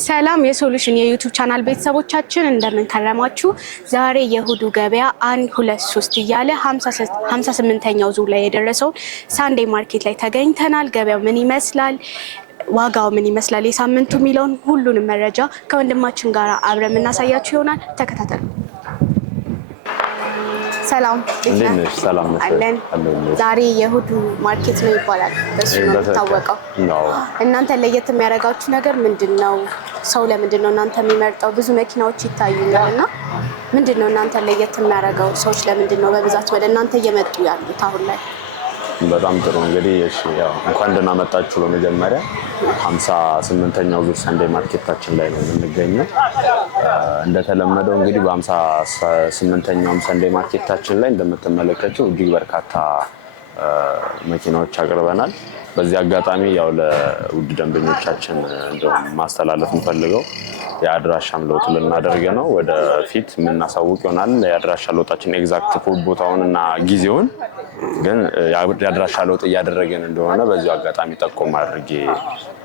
ሰላም የሶሉሽን የዩቲዩብ ቻናል ቤተሰቦቻችን እንደምን ከረማችሁ? ዛሬ የእሁዱ ገበያ 1 2 3 እያለ 58ኛው ዙር ላይ የደረሰው ሳንዴ ማርኬት ላይ ተገኝተናል። ገበያው ምን ይመስላል፣ ዋጋው ምን ይመስላል፣ የሳምንቱ ሚሊዮን ሁሉንም መረጃ ከወንድማችን ጋር አብረን እናሳያችሁ ይሆናል። ተከታተሉ። ሰላም እንዴት ሰላም ነሽ? አለን። ዛሬ የእሁዱ ማርኬት ነው ይባላል። በሱ ነው ታወቀው። እናንተ ለየት የሚያደርጋችሁ ነገር ምንድነው? ሰው ለምንድነው እናንተ የሚመርጠው? ብዙ መኪናዎች ይታዩኛልና ምንድነው እናንተ ለየት የሚያደርገው? ሰዎች ለምንድነው በብዛት ወደ እናንተ እየመጡ ያሉት አሁን ላይ? በጣም ጥሩ እንግዲህ እሺ፣ ያው እንኳን ደህና መጣችሁ። በመጀመሪያ 58ኛው ዙር ሰንዴ ማርኬታችን ላይ ነው የምንገኘው። እንደተለመደው እንግዲህ በ58ኛው ሰንዴ ማርኬታችን ላይ እንደምትመለከቱ እጅግ በርካታ መኪናዎች አቅርበናል። በዚህ አጋጣሚ ያው ለውድ ደንበኞቻችን እንደውም ማስተላለፍ እንፈልገው የአድራሻም ለውጥ ልናደርግ ነው። ወደፊት የምናሳውቅ ይሆናል። የአድራሻ ለውጣችን ኤግዛክት ቦታውንና ጊዜውን ግን የአድራሻ ለውጥ እያደረግን እንደሆነ በዚሁ አጋጣሚ ጠቆም አድርጌ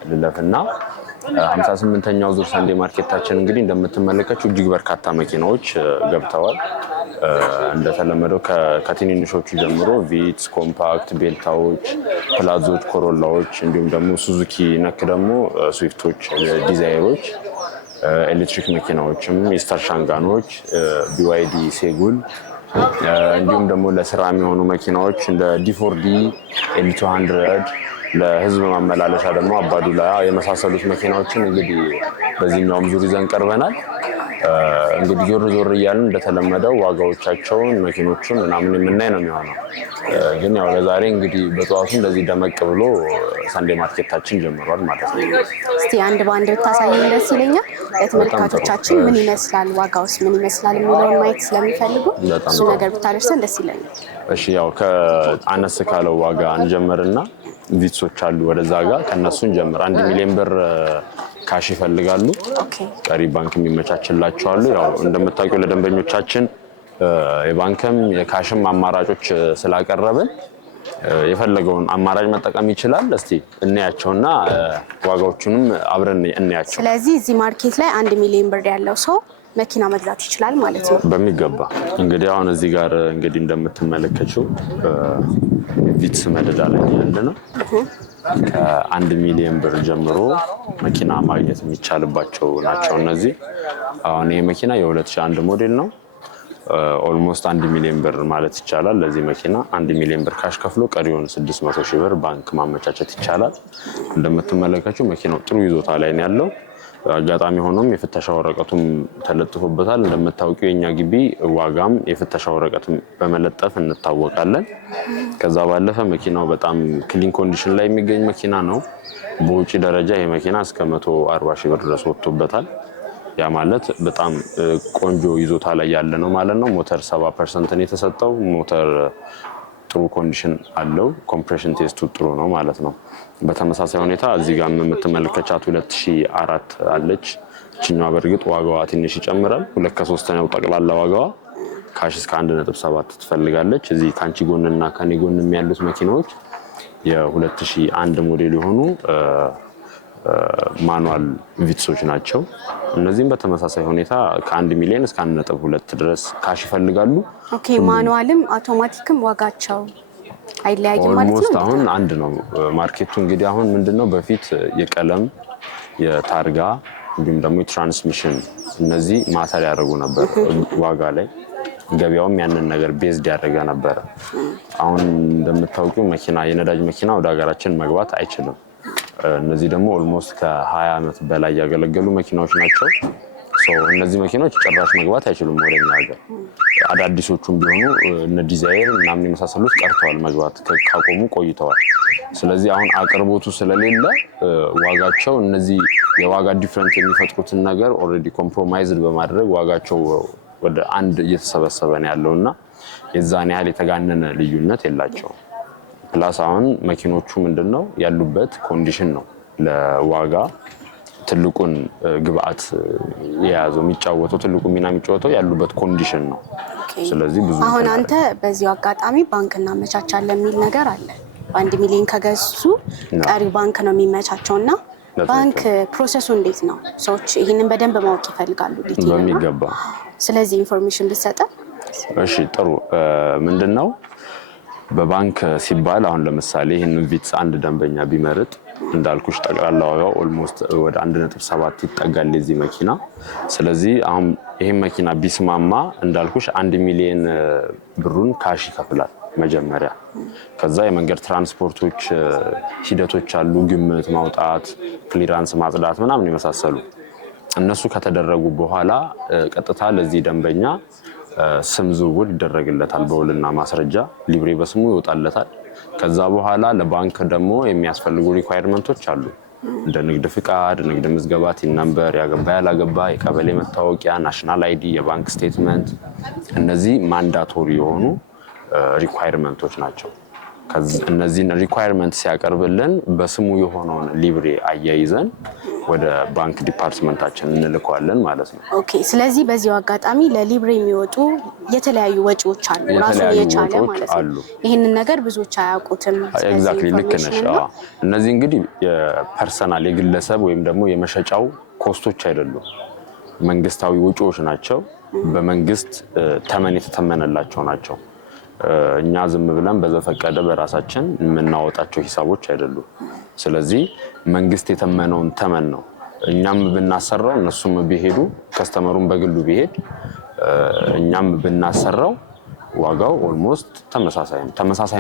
ልለፍና 58ኛው ዙር ሰንዴ ማርኬታችን እንግዲህ እንደምትመለከቱ እጅግ በርካታ መኪናዎች ገብተዋል። እንደተለመደው ከትንንሾቹ ጀምሮ ቪትስ፣ ኮምፓክት፣ ቤልታዎች፣ ፕላዞች፣ ኮሮላዎች እንዲሁም ደግሞ ሱዙኪ ነክ ደግሞ ስዊፍቶች፣ ዲዛይሮች፣ ኤሌክትሪክ መኪናዎችም ኢስተር ሻንጋኖች፣ ቢዋይዲ ሴጉል እንዲሁም ደግሞ ለስራ የሚሆኑ መኪናዎች እንደ ዲ4ዲ፣ ኤል200 ለህዝብ ማመላለሻ ደግሞ አባዱላ የመሳሰሉት መኪናዎችን እንግዲህ በዚህኛውም ዙር ይዘን ቀርበናል። እንግዲህ ዞር ዞር እያልን እንደተለመደው ዋጋዎቻቸውን መኪኖቹን ምናምን የምናይ ነው የሚሆነው። ግን ያው ለዛሬ እንግዲህ በጠዋቱ እንደዚህ ደመቅ ብሎ ሰንዴ ማርኬታችን ጀምሯል ማለት ነው። እስቲ አንድ በአንድ ብታሳየን ደስ ይለኛል። ለተመልካቾቻችን ምን ይመስላል፣ ዋጋውስ ምን ይመስላል የሚለውን ማየት ስለሚፈልጉ እሱ ነገር ብታደርሰን ደስ ይለኛል። እሺ፣ ያው ከአነስ ካለው ዋጋ እንጀምርና ቪትሶች አሉ ወደዛ ጋር ከነሱ እንጀምር። 1 ሚሊዮን ብር ካሽ ይፈልጋሉ። ቀሪ ባንክ የሚመቻችላቸው አሉ። ያው እንደምታውቁ ለደንበኞቻችን የባንክም የካሽም አማራጮች ስላቀረብን የፈለገውን አማራጭ መጠቀም ይችላል። እስቲ እናያቸውና ዋጋዎቹንም አብረን እናያቸው። ስለዚህ እዚህ ማርኬት ላይ 1 ሚሊዮን ብር ያለው ሰው መኪና መግዛት ይችላል ማለት ነው። በሚገባ እንግዲህ አሁን እዚህ ጋር እንግዲህ እንደምትመለከቱ ቪትስ መደዳ ላይ ያለ ነው። ከ1 ሚሊዮን ብር ጀምሮ መኪና ማግኘት የሚቻልባቸው ናቸው እነዚህ። አሁን ይሄ መኪና የ2001 ሞዴል ነው። ኦልሞስት 1 ሚሊዮን ብር ማለት ይቻላል። ለዚህ መኪና 1 ሚሊዮን ብር ካሽ ከፍሎ ቀሪውን 600 ሺህ ብር ባንክ ማመቻቸት ይቻላል። እንደምትመለከቱ መኪናው ጥሩ ይዞታ ላይ ነው ያለው። አጋጣሚ ሆኖም የፍተሻ ወረቀቱም ተለጥፎበታል። እንደምታውቂው የኛ ግቢ ዋጋም የፍተሻ ወረቀትም በመለጠፍ እንታወቃለን። ከዛ ባለፈ መኪናው በጣም ክሊን ኮንዲሽን ላይ የሚገኝ መኪና ነው። በውጪ ደረጃ ይሄ መኪና እስከ 140 ሺህ ብር ድረስ ወጥቶበታል። ያ ማለት በጣም ቆንጆ ይዞታ ላይ ያለ ነው ማለት ነው። ሞተር 70% ነው የተሰጠው። ሞተር ጥሩ ኮንዲሽን አለው። ኮምፕሬሽን ቴስቱ ጥሩ ነው ማለት ነው። በተመሳሳይ ሁኔታ እዚህ ጋር የምትመለከቻት 2004 አለች። እችኛዋ በእርግጥ ዋጋዋ ትንሽ ይጨምራል። 2 ከ3 ነው ጠቅላላ ዋጋዋ። ካሽ እስከ 1.7 ትፈልጋለች። እዚህ ካንቺ ጎንና ከኔ ጎን ያሉት መኪናዎች የ2001 ሞዴል የሆኑ ማኑዋል ቪትሶች ናቸው። እነዚህም በተመሳሳይ ሁኔታ ከ1 ሚሊዮን እስከ 1.2 ድረስ ካሽ ይፈልጋሉ። ኦኬ፣ ማኑዋልም አውቶማቲክም ዋጋቸው አይለያይም ማለት ነው። ኦልሞስት አሁን አንድ ነው ማርኬቱ። እንግዲህ አሁን ምንድነው በፊት የቀለም የታርጋ እንዲሁም ደግሞ የትራንስሚሽን እነዚህ ማተር ያደርጉ ነበር ዋጋ ላይ። ገበያውም ያንን ነገር ቤዝድ ያደረገ ነበር። አሁን እንደምታውቁ መኪና የነዳጅ መኪና ወደ ሀገራችን መግባት አይችልም። እነዚህ ደግሞ ኦልሞስት ከ20 ዓመት በላይ ያገለገሉ መኪናዎች ናቸው። እነዚህ መኪናዎች ጭራሽ መግባት አይችሉም ወደኛ ሀገር። አዳዲሶቹም ቢሆኑ እነ ዲዛይር ምናምን የመሳሰሉት ቀርተዋል፣ መግባት ካቆሙ ቆይተዋል። ስለዚህ አሁን አቅርቦቱ ስለሌለ ዋጋቸው እነዚህ የዋጋ ዲፍረንት የሚፈጥሩትን ነገር ኦልሬዲ ኮምፕሮማይዝድ በማድረግ ዋጋቸው ወደ አንድ እየተሰበሰበ ነው ያለውና የዛን ያህል የተጋነነ ልዩነት የላቸውም። ፕላስ አሁን መኪኖቹ ምንድነው ያሉበት ኮንዲሽን ነው ለዋጋ ትልቁን ግብአት የያዘው የሚጫወተው ትልቁ ሚና የሚጫወተው ያሉበት ኮንዲሽን ነው። ስለዚህ ብዙ አሁን አንተ በዚሁ አጋጣሚ ባንክ እናመቻቻለን የሚል ነገር አለ። 1 ሚሊዮን ከገዙ ቀሪ ባንክ ነው የሚመቻቸውና ባንክ ፕሮሰሱ እንዴት ነው? ሰዎች ይህንን በደንብ ማወቅ ይፈልጋሉ ዲቴይል በሚገባ። ስለዚህ ኢንፎርሜሽን ብትሰጠን። እሺ ጥሩ። ምንድነው በባንክ ሲባል አሁን ለምሳሌ ይህንን ቪትስ አንድ ደንበኛ ቢመርጥ እንዳልኩሽ ጠቅላላ ዋጋው ኦልሞስት ወደ 1.7 ይጠጋል የዚህ መኪና። ስለዚህ አሁን ይሄን መኪና ቢስማማ እንዳልኩሽ 1 ሚሊዮን ብሩን ካሽ ይከፍላል መጀመሪያ። ከዛ የመንገድ ትራንስፖርቶች ሂደቶች አሉ፣ ግምት ማውጣት፣ ክሊራንስ ማጽዳት ምናምን የመሳሰሉ እነሱ ከተደረጉ በኋላ ቀጥታ ለዚህ ደንበኛ ስም ዝውውር ይደረግለታል። በውልና ማስረጃ ሊብሬ በስሙ ይወጣለታል። ከዛ በኋላ ለባንክ ደግሞ የሚያስፈልጉ ሪኳየርመንቶች አሉ እንደ ንግድ ፍቃድ፣ ንግድ ምዝገባ፣ ቲን ነምበር፣ ያገባ ያላገባ፣ የቀበሌ መታወቂያ፣ ናሽናል አይዲ፣ የባንክ ስቴትመንት። እነዚህ ማንዳቶሪ የሆኑ ሪኳየርመንቶች ናቸው። እነዚህን ሪኳየርመንት ሲያቀርብልን በስሙ የሆነውን ሊብሬ አያይዘን ወደ ባንክ ዲፓርትመንታችን እንልከዋለን ማለት ነው። ኦኬ። ስለዚህ በዚሁ አጋጣሚ ለሊብሬ የሚወጡ የተለያዩ ወጪዎች አሉ፣ ራሱን የቻለ ማለት ነው። ይህንን ነገር ብዙዎች አያውቁትም። ኤግዛክትሊ ልክ ነሽ። እነዚህ እንግዲህ የፐርሰናል የግለሰብ ወይም ደግሞ የመሸጫው ኮስቶች አይደሉም፣ መንግስታዊ ወጪዎች ናቸው። በመንግስት ተመን የተተመነላቸው ናቸው። እኛ ዝም ብለን በዘፈቀደ በራሳችን የምናወጣቸው ሂሳቦች አይደሉም። ስለዚህ መንግስት የተመነውን ተመን ነው እኛም ብናሰራው እነሱም ቢሄዱ ከስተመሩን በግሉ ቢሄድ እኛም ብናሰራው ዋጋው ኦልሞስት ተመሳሳይ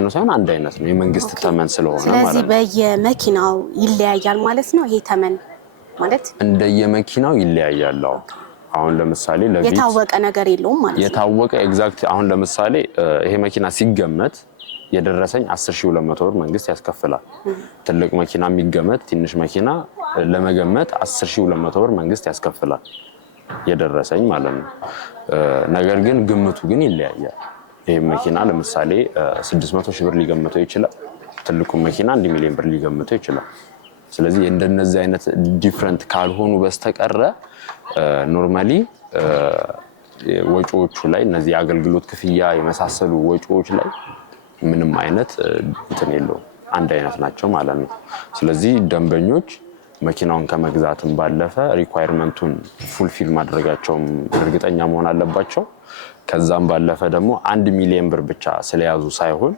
ነው ሳይሆን አንድ አይነት ነው፣ የመንግስት ተመን ስለሆነ ማለት ነው። ስለዚህ በየመኪናው ይለያያል ማለት ነው። ይሄ ተመን ማለት እንደየመኪናው ይለያያል። አሁን ለምሳሌ የታወቀ ነገር የለውም ማለት ነው። የታወቀ ኤግዛክት አሁን ለምሳሌ ይሄ መኪና ሲገመት የደረሰኝ 10200 ብር መንግስት ያስከፍላል። ትልቅ መኪና የሚገመት ትንሽ መኪና ለመገመት 10200 ብር መንግስት ያስከፍላል የደረሰኝ ማለት ነው። ነገር ግን ግምቱ ግን ይለያያል። ይሄ መኪና ለምሳሌ 600 ሺህ ብር ሊገምተው ይችላል። ትልቁ መኪና 1 ሚሊዮን ብር ሊገምተው ይችላል። ስለዚህ እንደነዚህ አይነት ዲፍረንት ካልሆኑ በስተቀረ ኖርማሊ ወጪዎቹ ላይ እነዚህ የአገልግሎት ክፍያ የመሳሰሉ ወጪዎች ላይ ምንም አይነት እንትን የለውም፣ አንድ አይነት ናቸው ማለት ነው። ስለዚህ ደንበኞች መኪናውን ከመግዛትም ባለፈ ሪኳየርመንቱን ፉልፊል ማድረጋቸውም እርግጠኛ መሆን አለባቸው። ከዛም ባለፈ ደግሞ 1 ሚሊዮን ብር ብቻ ስለያዙ ሳይሆን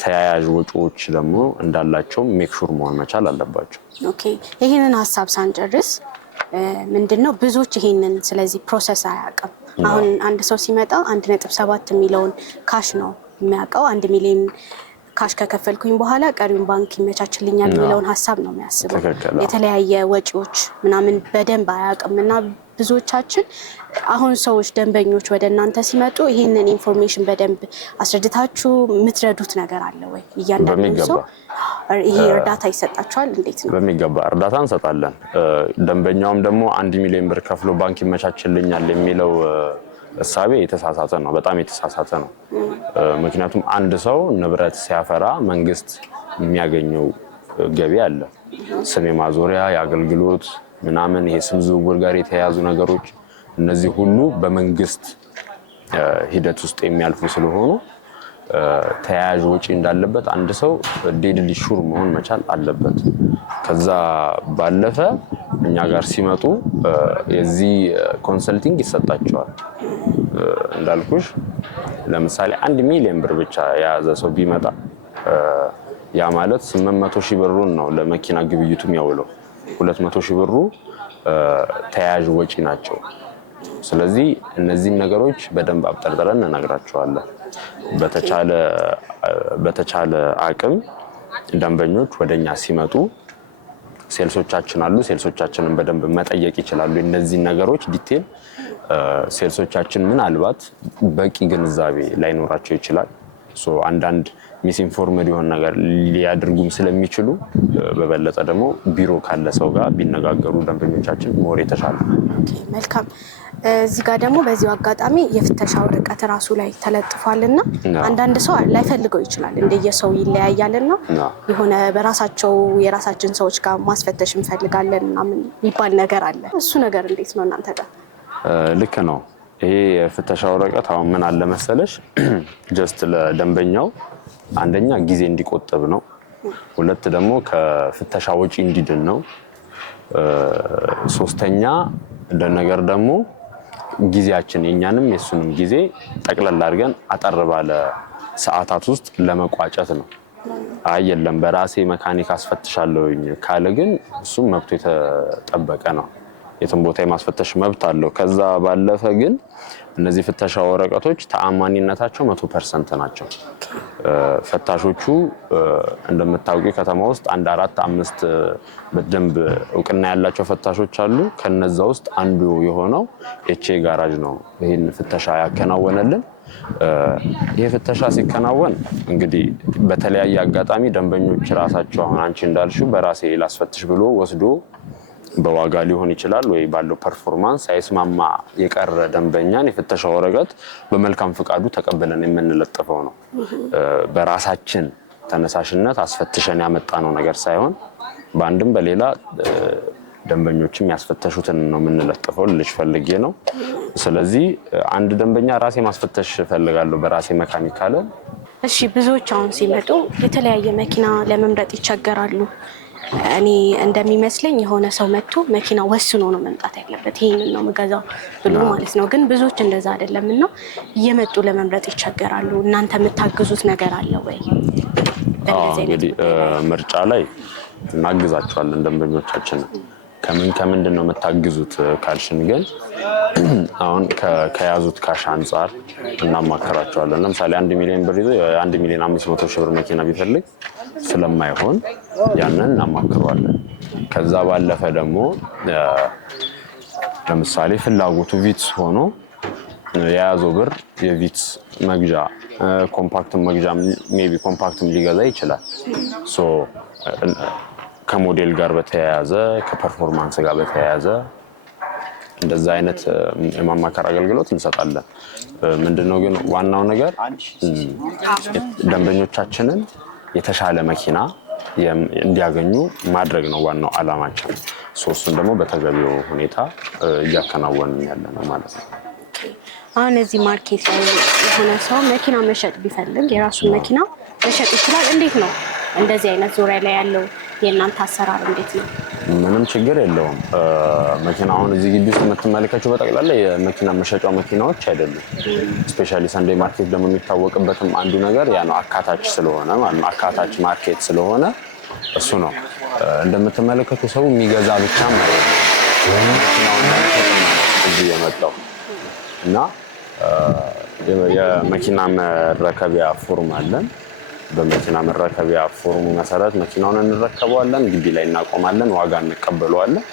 ተያያዥ ወጪዎች ደግሞ እንዳላቸው ሜክ ሹር መሆን መቻል አለባቸው። ኦኬ። ይሄንን ሀሳብ ሳንጨርስ ምንድነው ብዙዎች ይሄንን ስለዚህ ፕሮሰስ አያውቅም። አሁን አንድ ሰው ሲመጣ 1.7 የሚለውን ካሽ ነው የሚያውቀው። 1 ሚሊዮን ካሽ ከከፈልኩኝ በኋላ ቀሪውን ባንክ ይመቻችልኛል የሚለውን ሀሳብ ነው የሚያስበው። የተለያየ ወጪዎች ምናምን በደንብ አያውቅምና ብዙዎቻችን አሁን ሰዎች ደንበኞች ወደ እናንተ ሲመጡ ይሄንን ኢንፎርሜሽን በደንብ አስረድታችሁ የምትረዱት ነገር አለ ወይ? እያንዳንዱ ሰው ይሄ እርዳታ ይሰጣችኋል? እንዴት ነው? በሚገባ እርዳታ እንሰጣለን። ደንበኛውም ደግሞ 1 ሚሊዮን ብር ከፍሎ ባንክ ይመቻችልኛል የሚለው እሳቤ የተሳሳተ ነው፣ በጣም የተሳሳተ ነው። ምክንያቱም አንድ ሰው ንብረት ሲያፈራ መንግስት የሚያገኘው ገቢ አለ። ስም የማዞሪያ የአገልግሎት ምናምን ይሄ ስም ዝውውር ጋር የተያያዙ ነገሮች እነዚህ ሁሉ በመንግስት ሂደት ውስጥ የሚያልፉ ስለሆኑ ተያያዥ ወጪ እንዳለበት አንድ ሰው ዴድሊ ሹር መሆን መቻል አለበት። ከዛ ባለፈ እኛ ጋር ሲመጡ የዚህ ኮንሰልቲንግ ይሰጣቸዋል። እንዳልኩሽ ለምሳሌ 1 ሚሊዮን ብር ብቻ የያዘ ሰው ቢመጣ ያ ማለት 800 ሺህ ብሩን ነው ለመኪና ግብይቱ የሚያውለው። 200 ሺህ ብሩ ተያያዥ ወጪ ናቸው። ስለዚህ እነዚህን ነገሮች በደንብ አብጠርጥረን እንነግራቸዋለን። በተቻለ አቅም ደንበኞች ወደኛ ሲመጡ ሴልሶቻችን አሉ። ሴልሶቻችንን በደንብ መጠየቅ ይችላሉ። እነዚህን ነገሮች ዲቴል ሴልሶቻችን ምናልባት በቂ ግንዛቤ ላይኖራቸው ይችላል። አንዳንድ ሚስኢንፎርምድ የሆነ ነገር ሊያደርጉም ስለሚችሉ በበለጠ ደግሞ ቢሮ ካለ ሰው ጋር ቢነጋገሩ ደንበኞቻችን ሞር የተሻለ። መልካም። እዚህ ጋር ደግሞ በዚሁ አጋጣሚ የፍተሻ ወረቀት ራሱ ላይ ተለጥፏልና አንዳንድ ሰው ላይፈልገው ይችላል፣ እንደየሰው ይለያያልና የሆነ በራሳቸው የራሳችን ሰዎች ጋር ማስፈተሽ እንፈልጋለን ምናምን የሚባል ነገር አለ። እሱ ነገር እንዴት ነው እናንተ ጋር? ልክ ነው። ይሄ የፍተሻ ወረቀት አሁን ምን አለ መሰለሽ፣ ጀስት ለደንበኛው አንደኛ ጊዜ እንዲቆጥብ ነው። ሁለት ደግሞ ከፍተሻ ወጪ እንዲድን ነው። ሶስተኛ እንደ ነገር ደግሞ ጊዜያችን የኛንም የሱንም ጊዜ ጠቅለል አድርገን አጠር ባለ ሰዓታት ውስጥ ለመቋጨት ነው። አይ የለም በራሴ መካኒክ አስፈትሻለሁኝ ካለ ግን እሱም መብቱ የተጠበቀ ነው። የትም ቦታ የማስፈተሽ መብት አለው። ከዛ ባለፈ ግን እነዚህ ፍተሻ ወረቀቶች ተአማኒነታቸው 100% ናቸው። ፈታሾቹ እንደምታውቁ ከተማ ውስጥ 1 4 5 በደንብ እውቅና ያላቸው ፈታሾች አሉ። ከነዛ ውስጥ አንዱ የሆነው ኤችኤ ጋራጅ ነው ይሄን ፍተሻ ያከናወነልን። ይሄ ፍተሻ ሲከናወን እንግዲህ በተለያየ አጋጣሚ ደንበኞች ራሳቸው አሁን አንቺ እንዳልሽው በራሴ ላስፈትሽ ብሎ ወስዶ በዋጋ ሊሆን ይችላል ወይ ባለው ፐርፎርማንስ ሳይስማማ የቀረ ደንበኛን የፍተሻ ወረቀት በመልካም ፍቃዱ ተቀበለን የምንለጥፈው ነው። በራሳችን ተነሳሽነት አስፈትሸን ያመጣነው ነገር ሳይሆን በአንድም በሌላ ደንበኞችም ያስፈተሹትን ነው የምንለጥፈው ልጅ ፈልጌ ነው። ስለዚህ አንድ ደንበኛ ራሴ ማስፈተሽ ፈልጋለሁ በራሴ መካኒክ ካለ እሺ፣ ብዙዎች አሁን ሲመጡ የተለያየ መኪና ለመምረጥ ይቸገራሉ። እኔ እንደሚመስለኝ የሆነ ሰው መጥቶ መኪና ወስኖ ነው መምጣት ያለበት ይሄንን ነው የምገዛው ብሎ ማለት ነው። ግን ብዙዎች እንደዛ አይደለምና እየመጡ ለመምረጥ ይቸገራሉ። እናንተ የምታግዙት ነገር አለ ወይ? እንግዲህ ምርጫ ላይ እናግዛቸዋለን ደንበኞቻችን። ከምንድን ነው የምታግዙት ካልሽን ግን አሁን ከያዙት ካሽ አንጻር እናማከራቸዋለን። ለምሳሌ 1 ሚሊዮን ብር ይዞ 1 ሚሊዮን 500 ሺህ ብር መኪና ቢፈልግ ስለማይሆን ያንን እናማክረዋለን። ከዛ ባለፈ ደግሞ ለምሳሌ ፍላጎቱ ቪትስ ሆኖ የያዘው ብር የቪትስ መግዣ ኮምፓክትም መግዣ ሜቢ ኮምፓክትም ሊገዛ ይችላል። ሶ ከሞዴል ጋር በተያያዘ ከፐርፎርማንስ ጋር በተያያዘ እንደዛ አይነት የማማከር አገልግሎት እንሰጣለን። ምንድነው ግን ዋናው ነገር ደንበኞቻችንን የተሻለ መኪና እንዲያገኙ ማድረግ ነው ዋናው አላማችን። እሱን ደግሞ በተገቢው ሁኔታ እያከናወንን ያለ ነው ማለት ነው። አሁን እዚህ ማርኬት ላይ የሆነ ሰው መኪና መሸጥ ቢፈልግ የራሱን መኪና መሸጥ ይችላል። እንዴት ነው እንደዚህ አይነት ዙሪያ ላይ ያለው የእናንተ አሰራር እንዴት ነው? ምንም ችግር የለውም። መኪናውን እዚህ ግቢ ውስጥ የምትመለከቱት በጠቅላላ የመኪና መሸጫው መኪናዎች አይደሉም። ስፔሻሊ ሰንዴ ማርኬት ደግሞ የሚታወቅበትም አንዱ ነገር ያ ነው፣ አካታች ስለሆነ ማለት ነው። አካታች ማርኬት ስለሆነ እሱ ነው እንደምትመለከቱ ሰው የሚገዛ ብቻ ማለት ነው እዚህ የመጣው እና የመኪና መረከቢያ ፎርም አለን። በመኪና መረከቢያ ፎርሙ መሰረት መኪናውን እንረከበዋለን፣ ግቢ ላይ እናቆማለን፣ ዋጋ እንቀበለዋለን።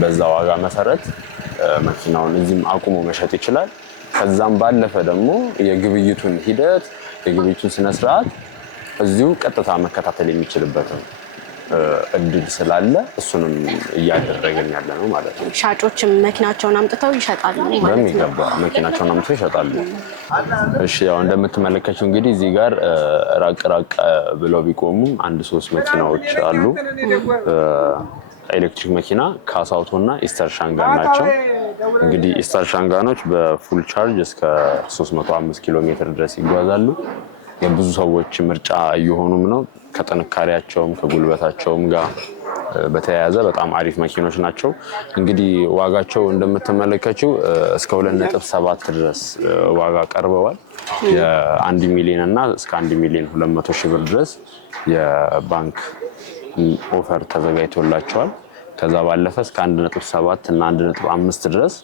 በዛ ዋጋ መሰረት መኪናውን እዚህም አቁሞ መሸጥ ይችላል። ከዛም ባለፈ ደግሞ የግብይቱን ሂደት የግብይቱን ስነስርዓት እዚሁ ቀጥታ መከታተል የሚችልበት እድል ስላለ እሱንም እያደረግን ያለ ነው ማለት ነው። ሻጮችም መኪናቸውን አምጥተው ይሸጣሉ ማለት ነው። በሚገባ መኪናቸውን አምጥተው ይሸጣሉ። እሺ፣ ያው እንደምትመለከቱው እንግዲህ እዚህ ጋር ራቅ ብለው ቢቆሙም 1-3 መኪናዎች አሉ። ኤሌክትሪክ መኪና ካሳውቶ እና ኢስተር ሻንጋን ናቸው። እንግዲህ ኢስተር ሻንጋኖች በፉል ቻርጅ እስከ 305 ኪሎ ሜትር ድረስ ይጓዛሉ። የብዙ ሰዎች ምርጫ እየሆኑም ነው። ከጥንካሬያቸውም ከጉልበታቸውም ጋር በተያያዘ በጣም አሪፍ መኪኖች ናቸው። እንግዲህ ዋጋቸው እንደምትመለከችው እስከ 2.7 ድረስ ዋጋ ቀርበዋል። የ1 ሚሊዮን እና እስከ 1 ሚሊዮን 200 ሺህ ብር ድረስ የባንክ ኦፈር ተዘጋጅቶላቸዋል። ከዛ ባለፈ እስከ 1.7 እና 1.5 ድረስ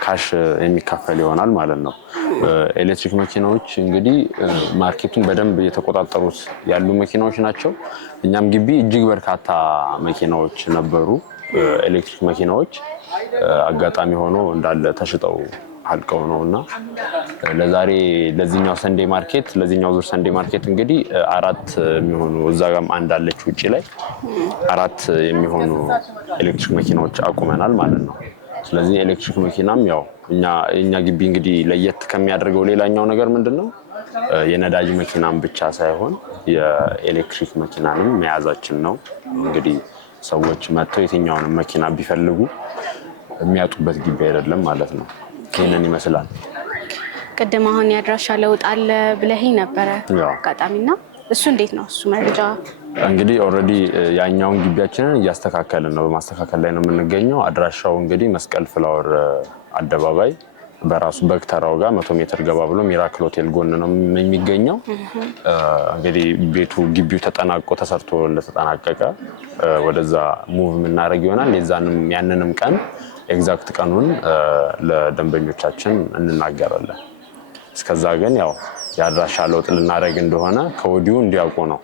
ካሽ የሚከፈል ይሆናል ማለት ነው። ኤሌክትሪክ መኪናዎች እንግዲህ ማርኬቱን በደንብ እየተቆጣጠሩት ያሉ መኪናዎች ናቸው። እኛም ግቢ እጅግ በርካታ መኪናዎች ነበሩ ኤሌክትሪክ መኪናዎች፣ አጋጣሚ ሆኖ እንዳለ ተሽጠው አልቀው ነውና ለዛሬ ለዚህኛው ሰንዴ ማርኬት ለዚህኛው ዙር ሰንዴ ማርኬት እንግዲህ 4 የሚሆኑ እዛ ጋርም አንድ አለች ውጪ ላይ 4 የሚሆኑ ኤሌክትሪክ መኪናዎች አቁመናል ማለት ነው። ስለዚህ ኤሌክትሪክ መኪናም ያው እኛ ግቢ እንግዲህ ለየት ከሚያደርገው ሌላኛው ነገር ምንድነው የነዳጅ መኪናም ብቻ ሳይሆን የኤሌክትሪክ መኪናንም መያዛችን ነው። እንግዲህ ሰዎች መጥተው የትኛውንም መኪና ቢፈልጉ የሚያጡበት ግቢ አይደለም ማለት ነው። ይሄንን ይመስላል። ቅድም አሁን ያድራሻ ለውጥ አለ ብለኸኝ ነበረ አጋጣሚና እሱ እንዴት ነው እሱ መረጃ? እንግዲህ ኦልሬዲ ያኛውን ግቢያችንን እያስተካከልን ነው፣ በማስተካከል ላይ ነው የምንገኘው። አድራሻው እንግዲህ መስቀል ፍላወር አደባባይ በራሱ በክተራው ጋር 100 ሜትር ገባ ብሎ ሚራክል ሆቴል ጎን ነው የሚገኘው። እንግዲህ ቤቱ ግቢው ተጠናቆ ተሰርቶ ለተጠናቀቀ ወደዛ ሙቭ የምናደርግ ይሆናል። ያንንም ቀን ኤግዛክት ቀኑን ለደንበኞቻችን እንናገራለን። እስከዛ ግን ያው የአድራሻ ለውጥ ልናደርግ እንደሆነ ከወዲሁ እንዲያውቁ ነው።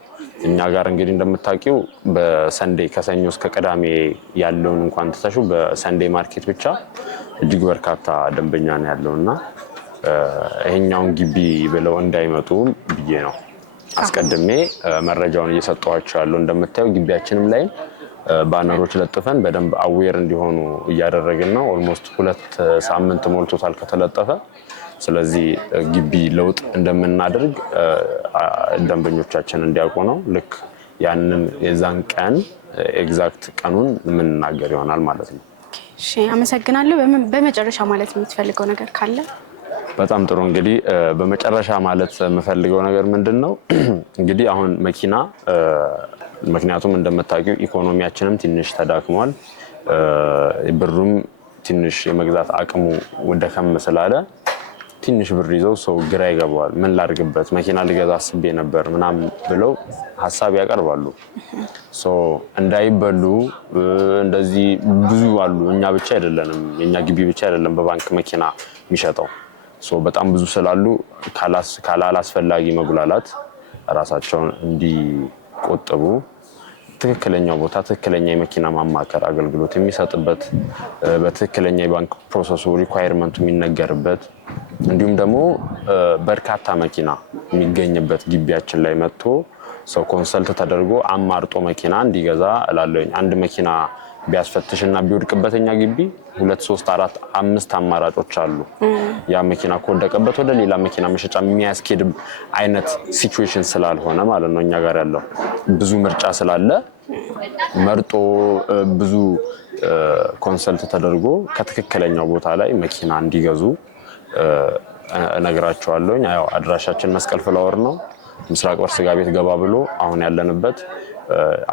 እኛ ጋር እንግዲህ እንደምታውቂው በሰንዴ ከሰኞ እስከ ቅዳሜ ያለውን እንኳን ትተሹ በሰንዴ ማርኬት ብቻ እጅግ በርካታ ደንበኛ ነው ያለውና ይሄኛውን ግቢ ብለው እንዳይመጡ ብዬ ነው አስቀድሜ መረጃውን እየሰጠኋቸው ያለው። እንደምታዩ ግቢያችንም ላይ ባነሮች ለጥፈን በደንብ አዌር እንዲሆኑ እያደረግን ነው። ኦልሞስት 2 ሳምንት ሞልቶታል ከተለጠፈ። ስለዚህ ግቢ ለውጥ እንደምናደርግ ደንበኞቻችን እንዲያውቁ ነው። ልክ ያንን የዛን ቀን ኤግዛክት ቀኑን የምንናገር ይሆናል ማለት ነው። እሺ፣ አመሰግናለሁ። በመጨረሻ ማለት የምትፈልገው ነገር ካለ? በጣም ጥሩ። እንግዲህ በመጨረሻ ማለት የምፈልገው ነገር ምንድነው? እንግዲህ አሁን መኪና ምክንያቱም እንደምታውቂው ኢኮኖሚያችንም ትንሽ ተዳክሟል። ብሩም ትንሽ የመግዛት አቅሙ ደከም ስላለ ትንሽ ብር ይዘው ሰው ግራ ይገባዋል። ምን ላድርግበት፣ መኪና ልገዛ አስቤ ነበር ምናምን ብለው ሀሳብ ያቀርባሉ። እንዳይበሉ እንደዚህ ብዙ አሉ። እኛ ብቻ አይደለንም፣ የኛ ግቢ ብቻ አይደለም በባንክ መኪና የሚሸጠው። በጣም ብዙ ስላሉ ካላስፈላጊ መጉላላት ራሳቸውን እንዲቆጥቡ ትክክለኛው ቦታ ትክክለኛ የመኪና ማማከር አገልግሎት የሚሰጥበት በትክክለኛ የባንክ ፕሮሰሱ ሪኳየርመንቱ የሚነገርበት እንዲሁም ደግሞ በርካታ መኪና የሚገኝበት ግቢያችን ላይ መጥቶ ሰው ኮንሰልት ተደርጎ አማርጦ መኪና እንዲገዛ እላለሁኝ። አንድ መኪና ቢያስፈትሽና ቢወድቅበትኛ ግቢ 2 3 4 5 አማራጮች አሉ። ያ መኪና ከወደቀበት ወደ ሌላ መኪና መሸጫ የሚያስኬድ አይነት ሲቹዌሽን ስላልሆነ ማለት ነው። እኛ ጋር ያለው ብዙ ምርጫ ስላለ መርጦ ብዙ ኮንሰልት ተደርጎ ከትክክለኛው ቦታ ላይ መኪና እንዲገዙ እነግራቸዋለሁ። ያው አድራሻችን መስቀል ፍላወር ነው። ምስራቅ በር ስጋ ቤት ገባ ብሎ አሁን ያለንበት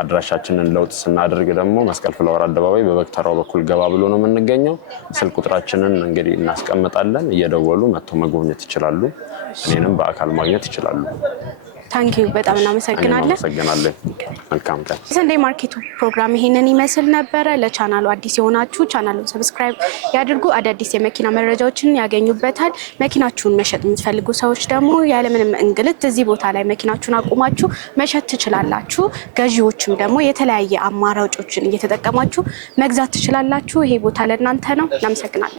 አድራሻችንን ለውጥ ስናደርግ ደግሞ መስቀል ፍላወር አደባባይ በበክተራው በኩል ገባ ብሎ ነው የምንገኘው። ስልክ ቁጥራችንን እንግዲህ እናስቀምጣለን። እየደወሉ መጥተው መጎብኘት ይችላሉ። እኔንም በአካል ማግኘት ይችላሉ። ታንኪዩ፣ በጣም እናመሰግናለን። መልካም ቀን። ሰንዴ ማርኬቱ ፕሮግራም ይሄንን ይመስል ነበረ። ለቻናሉ አዲስ የሆናችሁ ቻናሉን ሰብስክራይብ ያድርጉ። አዳዲስ የመኪና መረጃዎችን ያገኙበታል። መኪናችሁን መሸጥ የምትፈልጉ ሰዎች ደግሞ ያለምንም እንግልት እዚህ ቦታ ላይ መኪናችሁን አቁማችሁ መሸጥ ትችላላችሁ። ገዢዎችም ደግሞ የተለያየ አማራጮችን እየተጠቀማችሁ መግዛት ትችላላችሁ። ይሄ ቦታ ለእናንተ ነው። እናመሰግናለን።